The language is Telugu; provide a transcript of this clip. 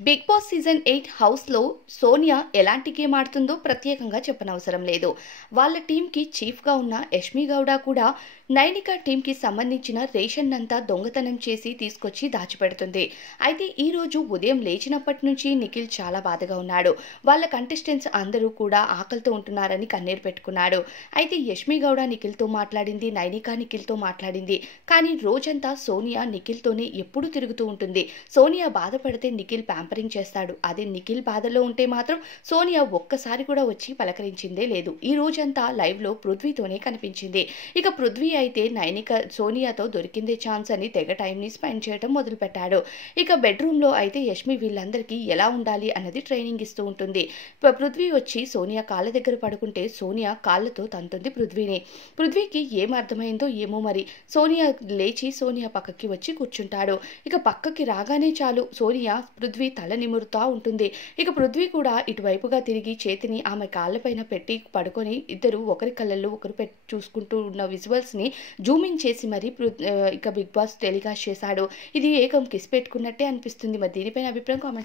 బిగ్ బాస్ సీజన్ 8 హౌస్లో సోనియా ఎలాంటి గేమ్ ఆడుతుందో ప్రత్యేకంగా చెప్పనవసరం లేదు. వాళ్ళ టీంకి చీఫ్గా ఉన్న యష్మి గౌడ కూడా నైనిక టీంకి సంబంధించిన రేషన్ అంతా దొంగతనం చేసి తీసుకొచ్చి దాచిపెడుతుంది. అయితే ఈ రోజు ఉదయం లేచినప్పటి నుంచి నిఖిల్ చాలా బాధగా ఉన్నాడు. వాళ్ళ కంటెస్టెంట్స్ అందరూ కూడా ఆకలితో ఉంటున్నారని కన్నీరు పెట్టుకున్నాడు. అయితే యష్మి గౌడ నిఖిల్తో మాట్లాడింది, నైనిక నిఖిల్తో మాట్లాడింది. కానీ రోజంతా సోనియా నిఖిల్తోనే ఎప్పుడు తిరుగుతూ ఉంటుంది. సోనియా బాధపడితే నిఖిల్ ప్యాంపరింగ్ చేస్తాడు. అదే నిఖిల్ బాధలో ఉంటే మాత్రం సోనియా ఒక్కసారి కూడా వచ్చి పలకరించిందే లేదు. ఈ రోజంతా లైవ్ లో పృథ్వీతోనే కనిపించింది. ఇక పృథ్వీ అయితే సోనియాతో దొరికిందే ఛాన్స్ అని తెగ టైం ని స్పెండ్ చేయడం మొదలు పెట్టాడు. ఇక బెడ్రూమ్ లో అయితే యష్మి వీళ్ళందరికీ ఎలా ఉండాలి అన్నది ట్రైనింగ్ ఇస్తూ ఉంటుంది. పృథ్వీ వచ్చి సోనియా కాళ్ళ దగ్గర పడుకుంటే సోనియా కాళ్ళతో తంతుంది పృథ్వీని. పృథ్వీకి ఏం అర్థమైందో ఏమో మరి. సోనియా లేచి సోనియా పక్కకి వచ్చి కూర్చుంటాడు. ఇక పక్కకి రాగానే చాలు సోనియా పృథ్వీ తల నిమురుతా ఉంటుంది. ఇక పృథ్వీ కూడా ఇటువైపుగా తిరిగి చేతిని ఆమె కాళ్ళపైన పెట్టి పడుకొని ఇద్దరు ఒకరి కళ్ళల్లో ఒకరు చూసుకుంటూ ఉన్న విజువల్స్ ని జూమింగ్ చేసి మరి ఇక బిగ్ బాస్ టెలికాస్ట్ చేశాడు. ఇది ఏకం కిస్ పెట్టుకున్నట్టే అనిపిస్తుంది. మరి దీనిపైన అభిప్రాయం కామెంట్